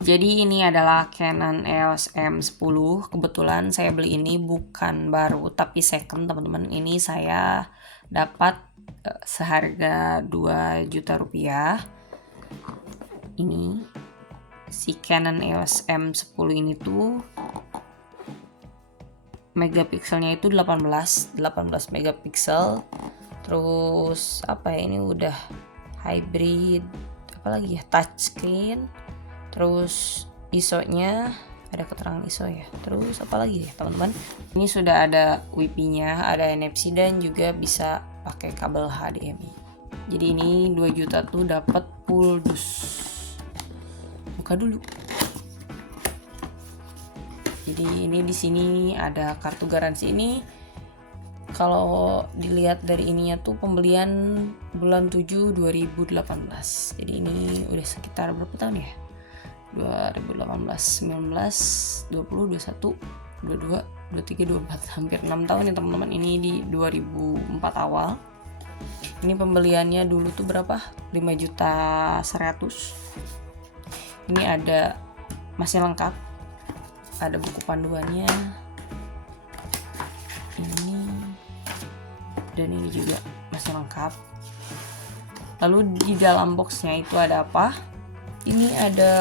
Jadi ini adalah Canon EOS M10. Kebetulan saya beli ini bukan baru tapi second, teman-teman. Ini saya dapat seharga 2 juta rupiah. Ini si Canon EOS M10 ini tuh megapikselnya itu 18 megapiksel. Terus apa ya, ini udah hybrid, apalagi ya, touchscreen. Terus ISO-nya ada keterangan ISO ya. Terus apalagi ya teman-teman, ini sudah ada WiFi-nya, ada NFC, dan juga bisa pakai kabel HDMI. Jadi ini 2 juta tuh dapat full dus. Buka dulu. Jadi ini di sini ada kartu garansi. Ini kalau dilihat dari ininya tuh pembelian bulan 7 2018. Jadi ini udah sekitar berapa tahun ya? 2018, 19, 20, 21, 22, 23, 24, hampir 6 tahun ya teman-teman. Ini di 2004 awal. Ini pembeliannya dulu tuh berapa? 5.100.000. Ini ada, masih lengkap, ada buku panduannya ini, dan ini juga masih lengkap. Lalu di dalam boxnya itu ada apa? Ini ada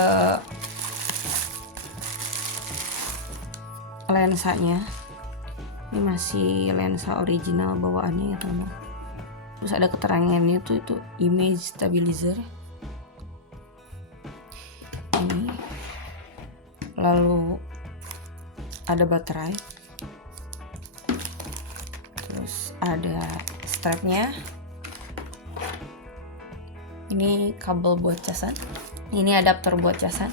lensanya. Ini masih lensa original bawaannya ya teman. Terus ada keterangannya tuh, itu image stabilizer ini. Lalu ada baterai. Terus ada strapnya. Ini kabel buat casan. Ini adapter buat casan,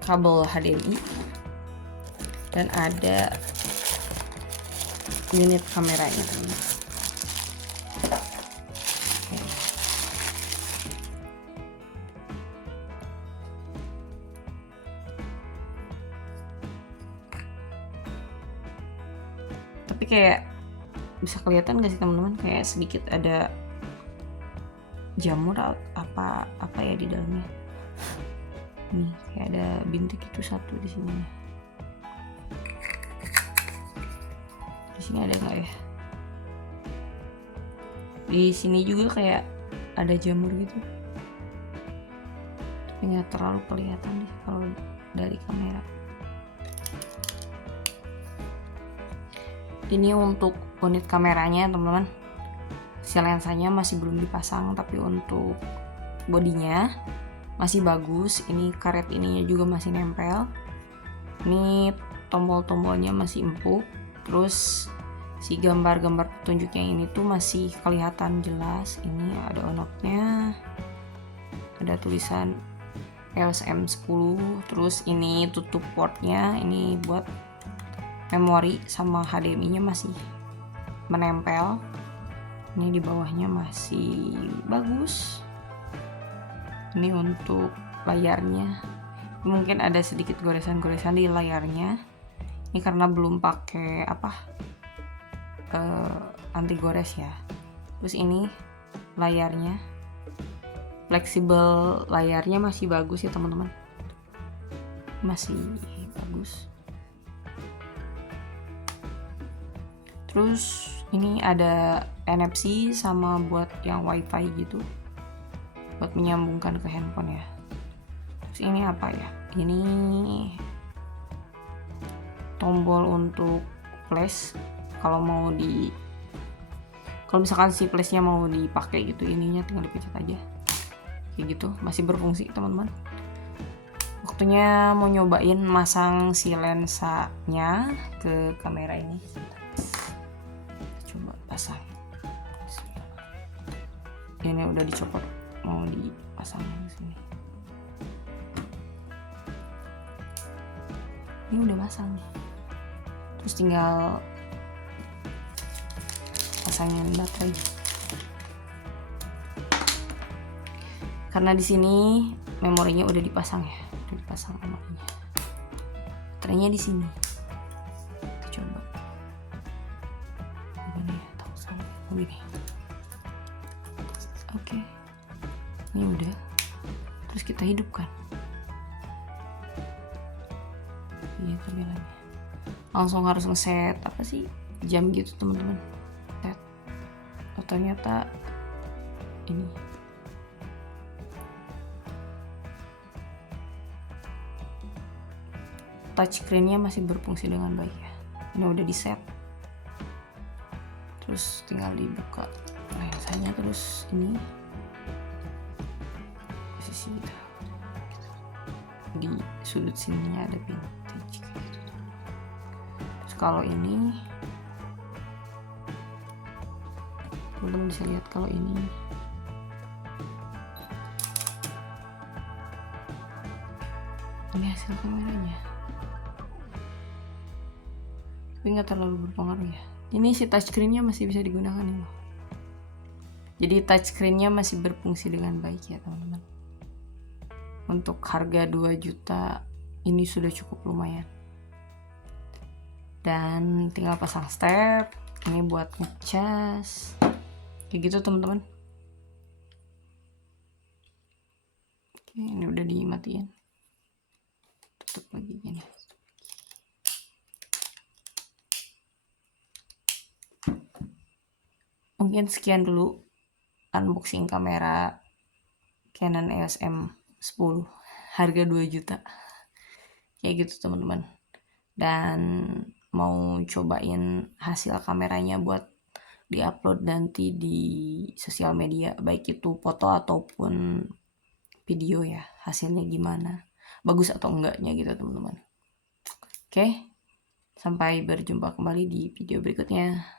kabel HDMI, dan ada unit kameranya. Oke. Tapi kayak bisa kelihatan gak sih teman-teman, kayak sedikit ada jamur apa ya di dalamnya. Nih kayak ada bintik itu satu di sini. Di sini ada nggak ya? Di sini juga kayak ada jamur gitu. Tapi nggak terlalu kelihatan deh kalau dari kamera. Ini untuk unit kameranya teman-teman. Si lensanya masih belum dipasang, tapi untuk bodinya masih bagus. Ini karet ininya juga masih nempel. Ini tombol-tombolnya masih empuk. Terus si gambar-gambar petunjuknya ini tuh masih kelihatan jelas. Ini ada on-off-nya, ada tulisan EOS M10. Terus ini tutup portnya, ini buat memori sama HDMI-nya masih menempel. Ini di bawahnya masih bagus. Ini untuk layarnya, mungkin ada sedikit goresan-goresan di layarnya. Ini karena belum pakai anti gores ya. Terus ini layarnya, fleksibel layarnya masih bagus ya teman-teman, masih bagus. Terus ini ada NFC sama buat yang WiFi gitu, buat menyambungkan ke handphone ya. Terus ini apa ya? Ini tombol untuk flash. Kalau misalkan si flashnya mau dipakai gitu, ininya tinggal dipencet aja. Kayak gitu, masih berfungsi teman-teman. Waktunya mau nyobain masang si lensanya ke kamera ini. Coba pasang. Ini udah dicopot, mau dipasang di sini. Ini udah pasang nih. Terus tinggal pasangin baterai. Karena di sini memorinya udah dipasang ya, udah dipasang memorinya. Baterainya di sini. Kita coba. Begini ya, begini. Oke. Ini udah. terus kita hidupkan. Iya tampilannya. Langsung harus ngeset apa sih jam gitu teman-teman. Set. Oh ternyata ini touchscreen-nya masih berfungsi dengan baik ya. Ini udah di set. Terus tinggal dibuka lensanya, terus ini posisi di sudut sininya ada vintage kayak gitu. Terus kalau ini teman-teman bisa lihat kalau ini hasil kameranya, tapi nggak terlalu berpengaruh ya. Ini si touchscreen-nya masih bisa digunakan ya. Jadi touchscreen-nya masih berfungsi dengan baik ya teman-teman. Untuk harga 2 juta ini sudah cukup lumayan. Dan tinggal pasang step, ini buat ngecas. Kayak gitu teman-teman. Oke, ini udah dimatiin. Tutup lagi gini. Mungkin sekian dulu unboxing kamera Canon EOS M10 harga 2 juta. Kayak gitu teman-teman. Dan mau cobain hasil kameranya buat diupload nanti di sosial media, baik itu foto ataupun video ya, hasilnya gimana, bagus atau enggaknya gitu teman-teman. Oke, sampai berjumpa kembali di video berikutnya.